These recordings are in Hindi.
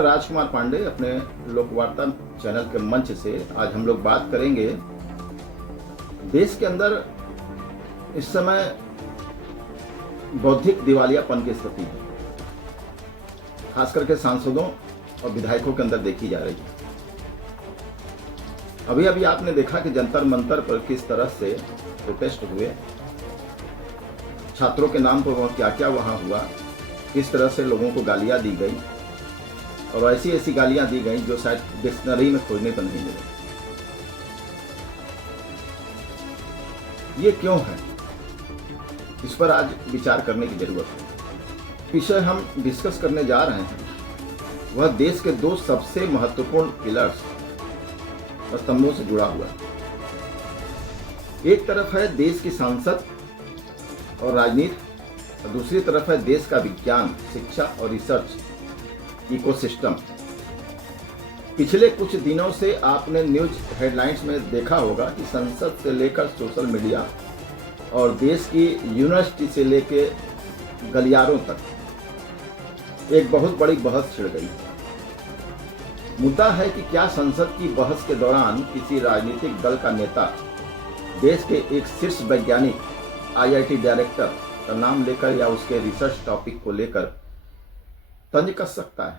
मैं राजकुमार पांडे अपने लोकवार्ता चैनल के मंच से आज हम लोग बात करेंगे देश के अंदर इस समय बौद्धिक दिवालियापन की स्थिति है, खास करके सांसदों और विधायकों के अंदर देखी जा रही है। अभी अभी आपने देखा कि जंतर मंतर पर किस तरह से प्रोटेस्ट हुए, छात्रों के नाम पर वह क्या क्या वहां हुआ, किस तरह से लोगों को गालियां दी गई और ऐसी ऐसी गालियां दी गई जो शायद डिक्शनरी में खोजने पर नहीं मिले। ये क्यों है, इस पर आज विचार करने की जरूरत है। विषय हम डिस्कस करने जा रहे हैं वह देश के दो सबसे महत्वपूर्ण पिलर्स और स्तंभों से जुड़ा हुआ है। एक तरफ है देश की संसद और राजनीति और दूसरी तरफ है देश का विज्ञान, शिक्षा और रिसर्च इकोसिस्टम। पिछले कुछ दिनों से आपने न्यूज हेडलाइंस में देखा होगा कि संसद से लेकर सोशल मीडिया और देश की यूनिवर्सिटी से लेकर गलियारों तक एक बहुत बड़ी बहस छिड़ गई। मुद्दा है कि क्या संसद की बहस के दौरान किसी राजनीतिक दल का नेता देश के एक शीर्ष वैज्ञानिक IIT डायरेक्टर का नाम लेकर या उसके रिसर्च टॉपिक को लेकर तंज कस सकता है।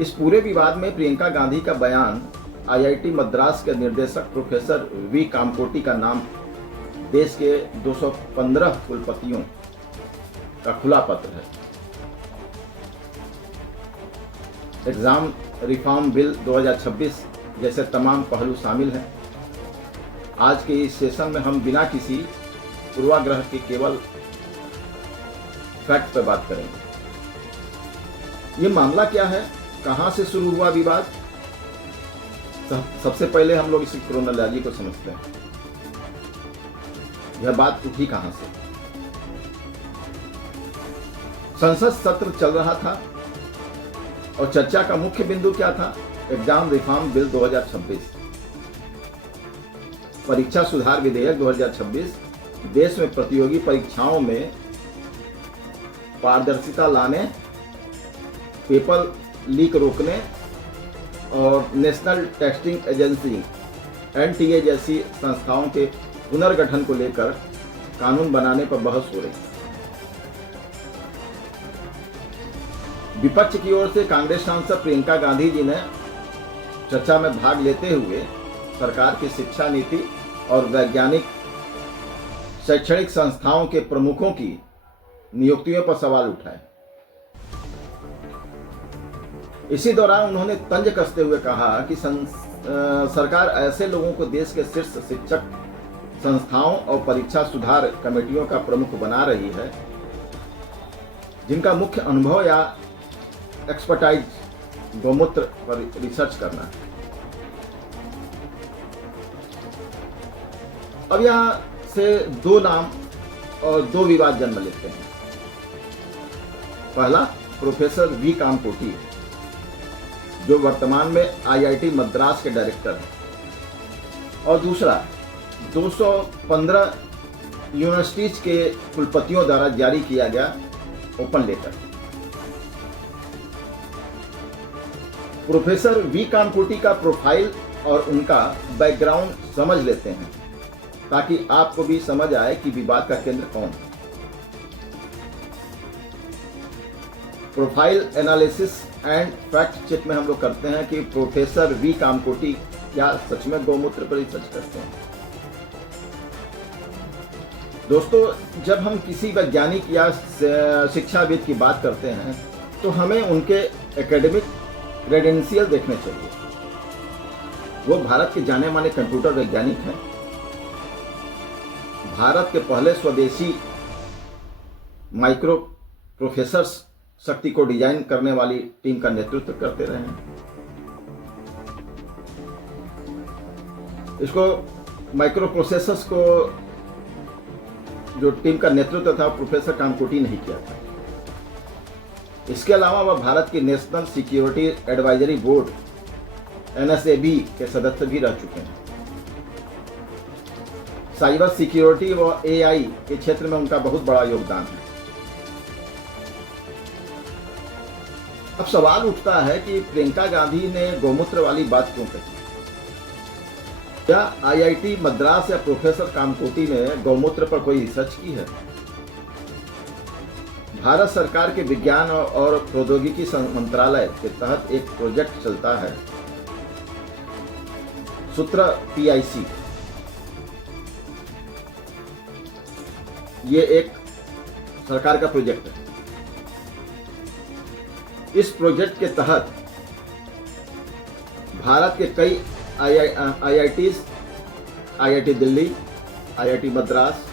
इस पूरे विवाद में प्रियंका गांधी का बयान, IIT मद्रास के निर्देशक प्रोफेसर वी कामकोटी का नाम, देश के 215 कुलपतियों का खुला पत्र है। एग्जाम रिफॉर्म बिल 2026 जैसे तमाम पहलू शामिल हैं। आज के इस सेशन में हम बिना किसी पूर्वाग्रह के केवल फैक्ट पर बात करेंगे। ये मामला क्या है, कहां से शुरू हुआ विवाद, सबसे पहले हम लोग इसी क्रोनोलॉजी को समझते हैं। यह बात उठी कहां से। संसद सत्र चल रहा था और चर्चा का मुख्य बिंदु क्या था, एग्जाम रिफॉर्म बिल 2026, परीक्षा सुधार विधेयक 2026, देश में प्रतियोगी परीक्षाओं में पारदर्शिता लाने, पेपर लीक रोकने और नेशनल टेस्टिंग एजेंसी NTA जैसी संस्थाओं के पुनर्गठन को लेकर कानून बनाने पर बहस हो रही। विपक्ष की ओर से कांग्रेस सांसद प्रियंका गांधी जी ने चर्चा में भाग लेते हुए सरकार की शिक्षा नीति और वैज्ञानिक शैक्षणिक संस्थाओं के प्रमुखों की नियुक्तियों पर सवाल उठाए। इसी दौरान उन्होंने तंज कसते हुए कहा कि सरकार ऐसे लोगों को देश के शीर्ष शिक्षक संस्थाओं और परीक्षा सुधार कमेटियों का प्रमुख बना रही है जिनका मुख्य अनुभव या एक्सपर्टाइज गौमूत्र पर रिसर्च करना है। अब यहां से दो नाम और दो विवाद जन्म लेते हैं। पहला, प्रोफेसर वी कामकोटी, जो वर्तमान में IIT मद्रास के डायरेक्टर हैं, और दूसरा 215 यूनिवर्सिटीज के कुलपतियों द्वारा जारी किया गया open letter. Professor V Kamakoti का प्रोफाइल और उनका बैकग्राउंड समझ लेते हैं ताकि आपको भी समझ आए कि विवाद का केंद्र कौन है। Profile analysis and fact check में हम लोग करते हैं कि प्रोफेसर वी कामकोटी क्या सच में गौमूत्र पर रिसर्च करते हैं। दोस्तों, जब हम किसी वैज्ञानिक या शिक्षाविद की बात करते हैं तो हमें उनके एकेडमिक क्रेडेंशियल देखने चाहिए। वो भारत के जाने माने कंप्यूटर वैज्ञानिक हैं, भारत के पहले स्वदेशी माइक्रो प्रोसेसर्स शक्ति को डिजाइन करने वाली टीम का नेतृत्व करते रहे हैं। इसको माइक्रो प्रोसेसर्स को जो टीम का नेतृत्व था प्रोफेसर कामकोटी नहीं किया था। इसके अलावा वह भारत की national security advisory board NSAB के सदस्य भी रह चुके हैं। साइबर सिक्योरिटी व AI के क्षेत्र में उनका बहुत बड़ा योगदान है। अब सवाल उठता है कि प्रियंका गांधी ने गौमूत्र वाली बात क्यों कही? क्या आईआईटी मद्रास या प्रोफेसर कामकोटी ने गौमूत्र पर कोई रिसर्च की है? भारत सरकार के विज्ञान और प्रौद्योगिकी मंत्रालय के तहत एक प्रोजेक्ट चलता है, सूत्र PIC। ये एक सरकार का प्रोजेक्ट है। इस प्रोजेक्ट के तहत भारत के कई IITs, IIT Delhi, IIT Madras,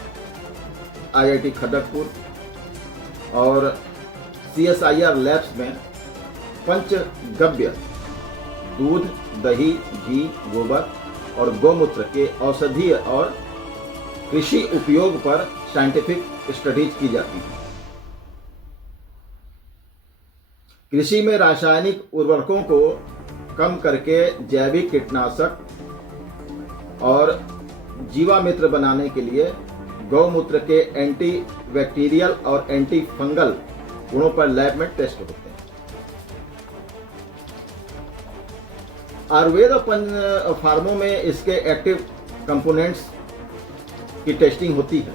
IIT Kharagpur और CSIR लैब्स में पंचगव्य दूध, दही, घी, गोबर और गौमूत्र के औषधीय और कृषि उपयोग पर साइंटिफिक स्टडीज की जाती है। कृषि में रासायनिक उर्वरकों को कम करके जैविक कीटनाशक और जीवामृत बनाने के लिए गौमूत्र के एंटी बैक्टीरियल और एंटी फंगल गुणों पर लैब में टेस्ट होते हैं। आयुर्वेद और फार्मों में इसके एक्टिव कंपोनेंट्स की टेस्टिंग होती है,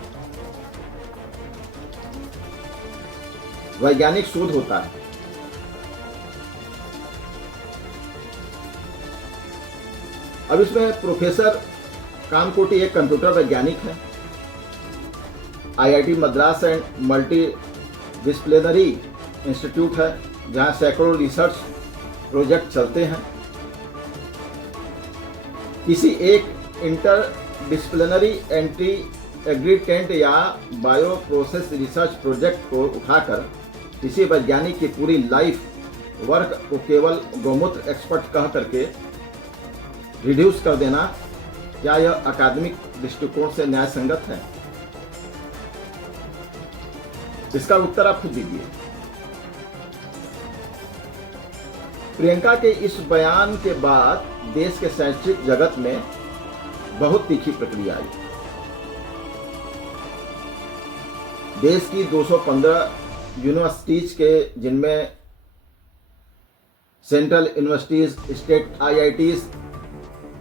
वैज्ञानिक शोध होता है। अब इसमें प्रोफेसर कामकोटी एक कंप्यूटर वैज्ञानिक है, IIT Madras and multi disciplinary institute है जहां सैकड़ों रिसर्च प्रोजेक्ट चलते हैं। किसी एक इंटरडिसिप्लिनरी एंटी एग्रीटेंट या बायो प्रोसेस रिसर्च प्रोजेक्ट को उठाकर किसी वैज्ञानिक की पूरी लाइफ वर्क को केवल गौमूत्र एक्सपर्ट कह करके रिड्यूस कर देना, क्या यह अकादमिक दृष्टिकोण से न्याय संगत है? इसका उत्तर आप खुद दीजिए। प्रियंका के इस बयान के बाद देश के शैक्षिक जगत में बहुत तीखी प्रतिक्रिया आई। देश की 215 यूनिवर्सिटीज के, जिनमें central universities, state IITs,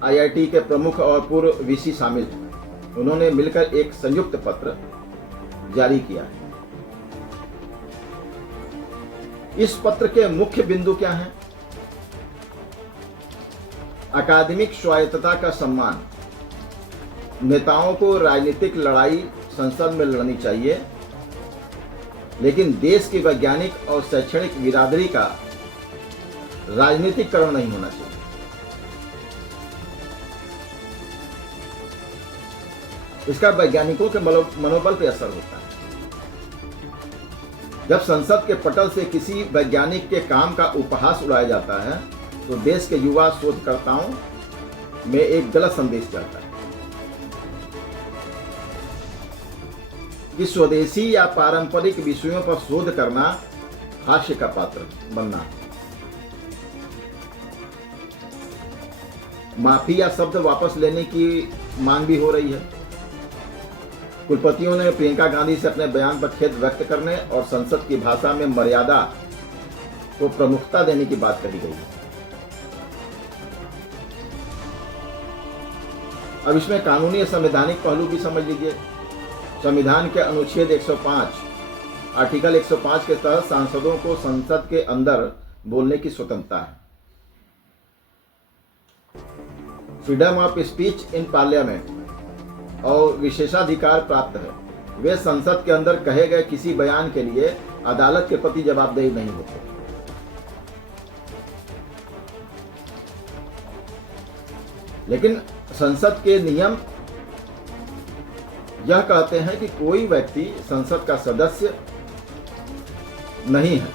IIT के प्रमुख और पूर्व VC शामिल हैं, उन्होंने मिलकर एक संयुक्त पत्र जारी किया है। इस पत्र के मुख्य बिंदु क्या हैं? अकादमिक स्वायत्तता का सम्मान। नेताओं को राजनीतिक लड़ाई संसद में लड़नी चाहिए, लेकिन देश की वैज्ञानिक और शैक्षणिक बिरादरी का राजनीतिकरण नहीं होना चाहिए। इसका वैज्ञानिकों के मनोबल पर असर होता है। जब संसद के पटल से किसी वैज्ञानिक के काम का उपहास उड़ाया जाता है तो देश के युवा शोधकर्ताओं में एक गलत संदेश जाता है कि स्वदेशी या पारंपरिक विषयों पर शोध करना हास्य का पात्र बनना। माफी या शब्द वापस लेने की मांग भी हो रही है। कुलपतियों ने प्रियंका गांधी से अपने बयान पर खेद व्यक्त करने और संसद की भाषा में मर्यादा को प्रमुखता देने की बात कही गई है। अब इसमें कानूनी या संवैधानिक पहलू भी समझ लीजिए। संविधान के अनुच्छेद 105 आर्टिकल 105 के तहत सांसदों को संसद के अंदर बोलने की स्वतंत्रता है। Freedom of speech in parliament और विशेषाधिकार प्राप्त है। वे संसद के अंदर कहे गए किसी बयान के लिए अदालत के प्रति जवाबदेही नहीं होते। लेकिन संसद के नियम यह कहते हैं कि कोई व्यक्ति संसद का सदस्य नहीं है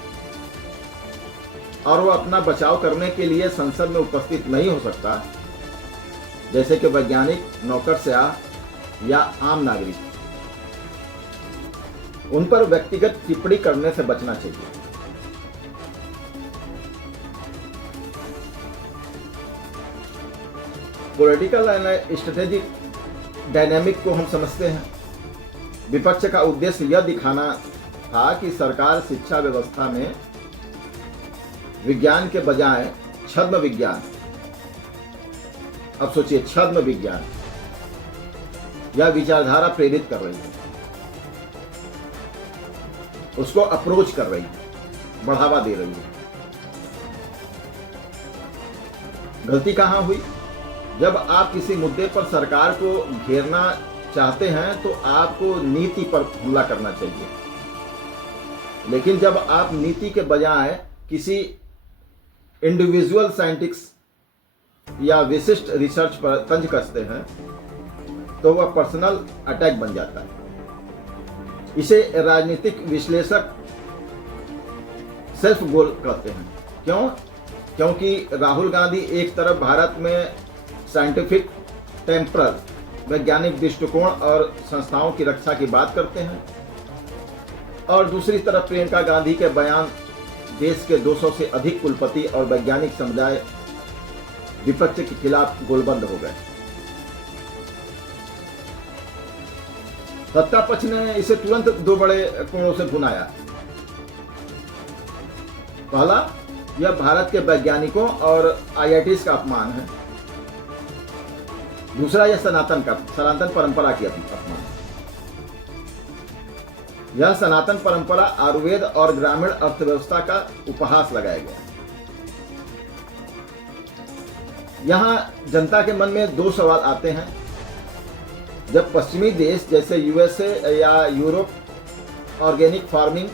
और वह अपना बचाव करने के लिए संसद में उपस्थित नहीं हो सकता, जैसे कि वैज्ञानिक, नौकरशाह या आम नागरिक। उन पर व्यक्तिगत टिप्पणी करने से बचना चाहिए। पॉलिटिकल एंड स्ट्रेटेजिक डायनामिक को हम समझते हैं। विपक्ष का उद्देश्य यह दिखाना था कि सरकार शिक्षा व्यवस्था में विज्ञान के बजाय छद्म विज्ञान, अब सोचिए छद्म विज्ञान, यह विचारधारा प्रेरित कर रही है, उसको अप्रोच कर रही है, बढ़ावा दे रही है। गलती कहां हुई? जब आप किसी मुद्दे पर सरकार को घेरना चाहते हैं तो आपको नीति पर हमला करना चाहिए, लेकिन जब आप नीति के बजाय किसी इंडिविजुअल साइंटिस्ट या विशिष्ट रिसर्च पर तंज कसते हैं तो वह पर्सनल अटैक बन जाता है। इसे राजनीतिक विश्लेषक सेल्फ गोल कहते हैं। क्यों? क्योंकि राहुल गांधी एक तरफ भारत में साइंटिफिक टेम्परल वैज्ञानिक दृष्टिकोण और संस्थाओं की रक्षा की बात करते हैं, और दूसरी तरफ प्रियंका गांधी के बयान देश के 200 से अधिक कुलपति और वैज्ञानिक समुदाय विपक्ष के खिलाफ गोलबंद हो गए। सत्ता पक्ष ने इसे तुरंत दो बड़े कोणों से भुनाया। पहला, यह भारत के वैज्ञानिकों और आईआईटीज का अपमान है। दूसरा, यह सनातन परंपरा की अपमान। यह सनातन परंपरा, आयुर्वेद और ग्रामीण अर्थव्यवस्था का उपहास लगाया गया। यहां जनता के मन में दो सवाल आते हैं। जब पश्चिमी देश जैसे यूएसए या यूरोप ऑर्गेनिक फार्मिंग,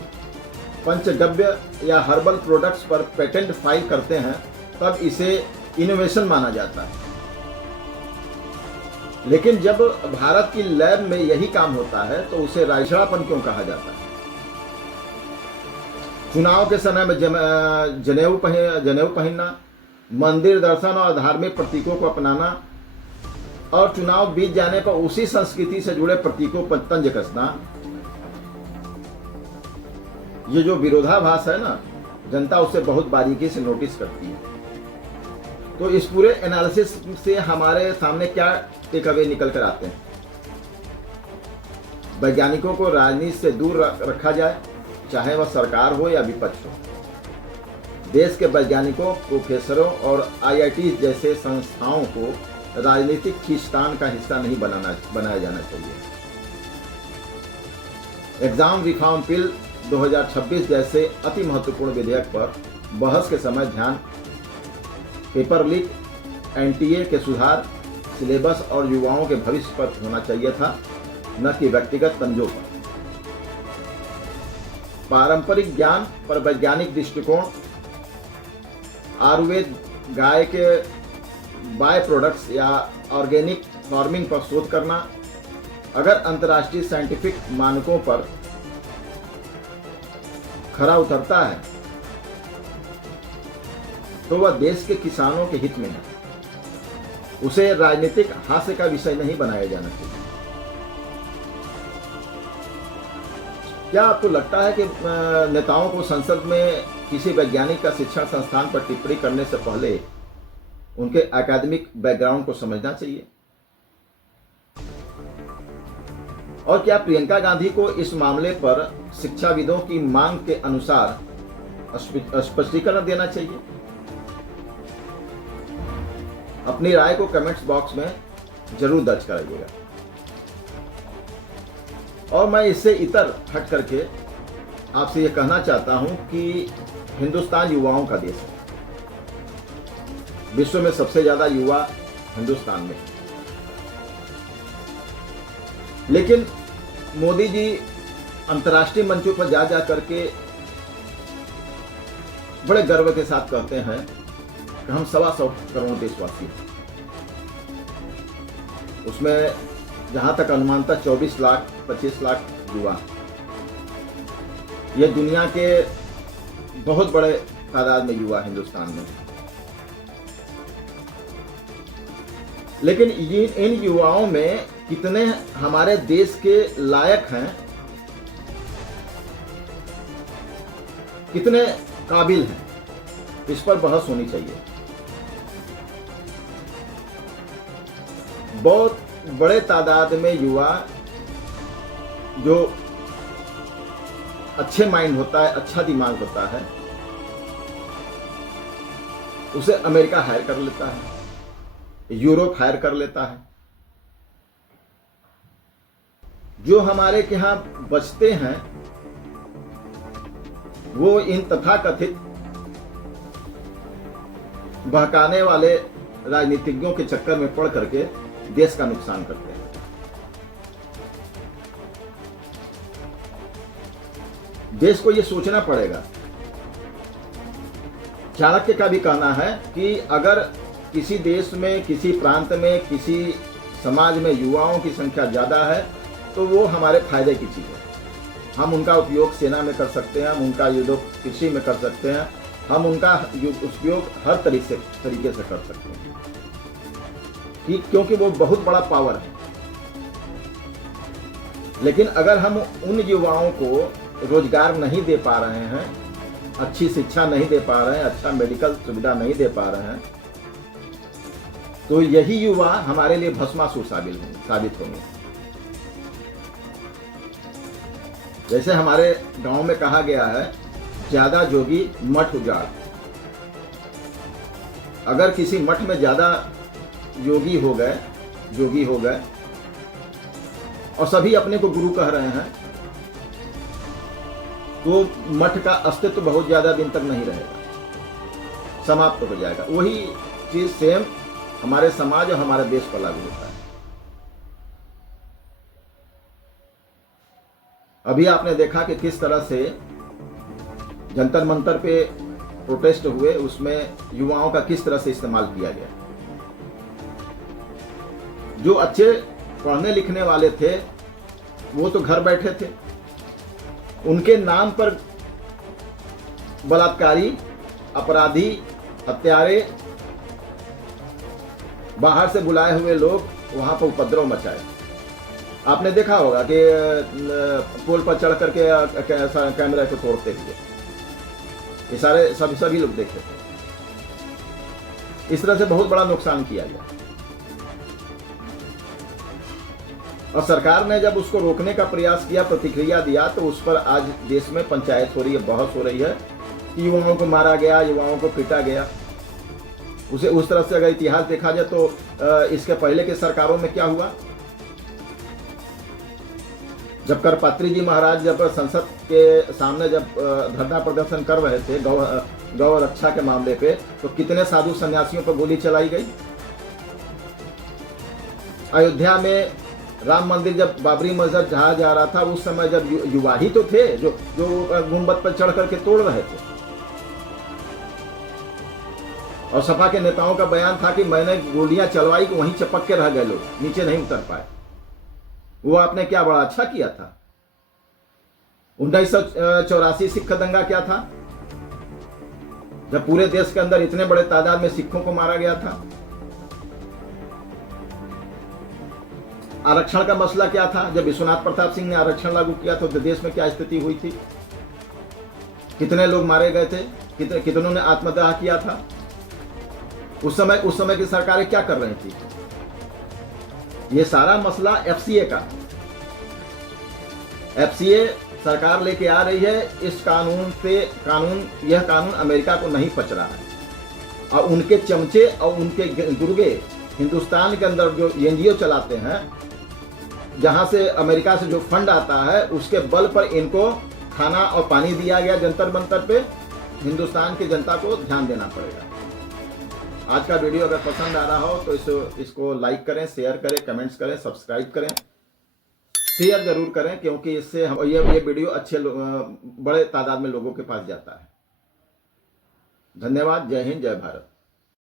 पंचगव्य या हर्बल प्रोडक्ट्स पर पेटेंट फाइल करते हैं तब इसे इनोवेशन माना जाता है, लेकिन जब भारत की लैब में यही काम होता है तो उसे राजड़ापन क्यों कहा जाता है? चुनाव के समय में जनेऊ पहनना, मंदिर दर्शन और धार्मिक प्रतीकों को अपनाना और चुनाव बीत जाने पर उसी संस्कृति से जुड़े प्रतीकों पर तंज कसना, ये जो विरोधाभास है ना, जनता उसे बहुत बारीकी से नोटिस करती है। तो इस पूरे एनालिसिस से हमारे सामने क्या टेक अवे निकल कर आते हैं? वैज्ञानिकों को राजनीति से दूर रखा जाए, चाहे वह सरकार हो या विपक्ष हो। देश के वैज्ञानिकों, प्रोफेसरों और आईआईटी जैसे संस्थाओं को राजनीतिक खींचतान का हिस्सा नहीं बनाया जाना चाहिए। एग्जाम रिफॉर्म बिल 2026 जैसे अति महत्वपूर्ण विधेयक पर बहस के समय ध्यान पेपर लीक, एनटीए के सुधार, सिलेबस और युवाओं के भविष्य पर होना चाहिए था, न कि व्यक्तिगत तंजों पर। पारंपरिक ज्ञान पर वैज्ञानिक दृष्टिकोण, आयुर्वेद, गाय के बाय प्रोडक्ट्स या ऑर्गेनिक फार्मिंग पर शोध करना, अगर अंतर्राष्ट्रीय साइंटिफिक मानकों पर खरा उतरता है तो वह देश के किसानों के हित में है। उसे राजनीतिक हास्य का विषय नहीं बनाया जाना चाहिए। क्या आपको लगता है कि नेताओं को संसद में किसी वैज्ञानिक का शिक्षण संस्थान पर टिप्पणी करने से पहले उनके एकेडमिक बैकग्राउंड को समझना चाहिए? और क्या प्रियंका गांधी को इस मामले पर शिक्षाविदों की मांग के अनुसार स्पष्टीकरण देना चाहिए? अपनी राय को कमेंट्स बॉक्स में जरूर दर्ज कराइएगा। और मैं इससे इतर हट करके आपसे ये कहना चाहता हूं कि हिंदुस्तान युवाओं का देश है। विश्व में सबसे ज्यादा युवा हिंदुस्तान में, लेकिन मोदी जी अंतर्राष्ट्रीय मंचों पर जा करके बड़े गर्व के साथ कहते हैं कि हम 125 करोड़ देशवासी हैं। उसमें जहां तक अनुमानता 24 लाख 25 लाख युवा, ये दुनिया के बहुत बड़े तादाद में युवा हिंदुस्तान में। लेकिन इन युवाओं में कितने हमारे देश के लायक हैं, कितने काबिल हैं, इस पर बहस होनी चाहिए। बहुत बड़े तादाद में युवा जो अच्छे माइंड होता है, अच्छा दिमाग होता है, उसे अमेरिका हायर कर लेता है, यूरोप हायर कर लेता है। जो हमारे के यहाँ बचते हैं वो इन तथाकथित बहकाने वाले राजनीतिज्ञों के चक्कर में पड़ करके देश का नुकसान करते हैं। देश को ये सोचना पड़ेगा। चाणक्य का भी कहना है कि अगर किसी देश में, किसी प्रांत में, किसी समाज में युवाओं की संख्या ज़्यादा है तो वो हमारे फायदे की चीज़ है। हम उनका उपयोग सेना में कर सकते हैं, हम उनका उपयोग कृषि में कर सकते हैं, हम उनका उपयोग हर तरीके से कर सकते हैं, क्योंकि वो बहुत बड़ा पावर है। लेकिन अगर हम उन युवाओं को रोजगार नहीं दे पा रहे हैं, अच्छी शिक्षा नहीं दे पा रहे हैं, अच्छा मेडिकल सुविधा नहीं दे पा रहे हैं, तो यही युवा हमारे लिए भस्मासुर साबित होंगे। जैसे हमारे गांव में कहा गया है, ज्यादा जोगी मठ उजाड़। अगर किसी मठ में ज्यादा योगी हो गए और सभी अपने को गुरु कह रहे हैं तो मठ का अस्तित्व बहुत ज्यादा दिन तक नहीं रहेगा, समाप्त हो जाएगा। वही चीज सेम हमारे समाज और हमारे देश पर लागू होता है। अभी आपने देखा कि किस तरह से जंतर मंतर पे प्रोटेस्ट हुए, उसमें युवाओं का किस तरह से इस्तेमाल किया गया। जो अच्छे पढ़ने लिखने वाले थे वो तो घर बैठे थे, उनके नाम पर बलात्कारी, अपराधी, हत्यारे, बाहर से बुलाए हुए लोग वहां पर उपद्रव मचाए। आपने देखा होगा कि पोल पर चढ़ करके कैमरा को तोड़ते हुए, ये सारे सभी लोग देखे थे। इस तरह से बहुत बड़ा नुकसान किया गया और सरकार ने जब उसको रोकने का प्रयास किया, प्रतिक्रिया दिया, तो उस पर आज देश में पंचायत हो रही है, बहस हो रही है कि युवाओं को मारा गया, युवाओं को पीटा गया। उसे उस तरह से अगर इतिहास देखा जाए तो इसके पहले के सरकारों में क्या हुआ। जब करपात्री जी महाराज जब संसद के सामने जब धरना प्रदर्शन कर रहे थे गौ रक्षा के मामले पे, तो कितने साधु सन्यासियों पर गोली चलाई गई। अयोध्या में राम मंदिर जब बाबरी मस्जिद ढहा जा रहा था, उस समय जब युवा ही तो थे जो गुंबद पर चढ़ करके तोड़ रहे थे, और सपा के नेताओं का बयान था कि मैंने गोलियां चलवाई कि वहीं चपक के रह गए लोग, नीचे नहीं उतर पाए। वो आपने क्या बड़ा अच्छा किया था। 1984 सिख दंगा क्या था, जब पूरे देश के अंदर इतने बड़े तादाद में सिखों को मारा गया था। आरक्षण का मसला क्या था, जब विश्वनाथ प्रताप सिंह ने आरक्षण लागू किया तो देश में क्या स्थिति हुई थी, कितने लोग मारे गए थे, कितनों ने आत्मदाह किया था। उस समय की सरकारें क्या कर रही थी। ये सारा मसला एफसीए का, एफसीए सरकार लेके आ रही है। इस यह कानून अमेरिका को नहीं पच रहा है, और उनके चमचे और उनके गुर्गे हिंदुस्तान के अंदर जो एनजीओ चलाते हैं, जहां से अमेरिका से जो फंड आता है, उसके बल पर इनको खाना और पानी दिया गया जंतर मंतर पे। हिंदुस्तान की जनता को ध्यान देना पड़ेगा। आज का वीडियो अगर पसंद आ रहा हो तो इसको लाइक करें, शेयर करें, कमेंट्स करें, सब्सक्राइब करें, शेयर जरूर करें, क्योंकि इससे ये वीडियो अच्छे बड़े तादाद में लोगों के पास जाता है। धन्यवाद। जय हिंद, जय भारत।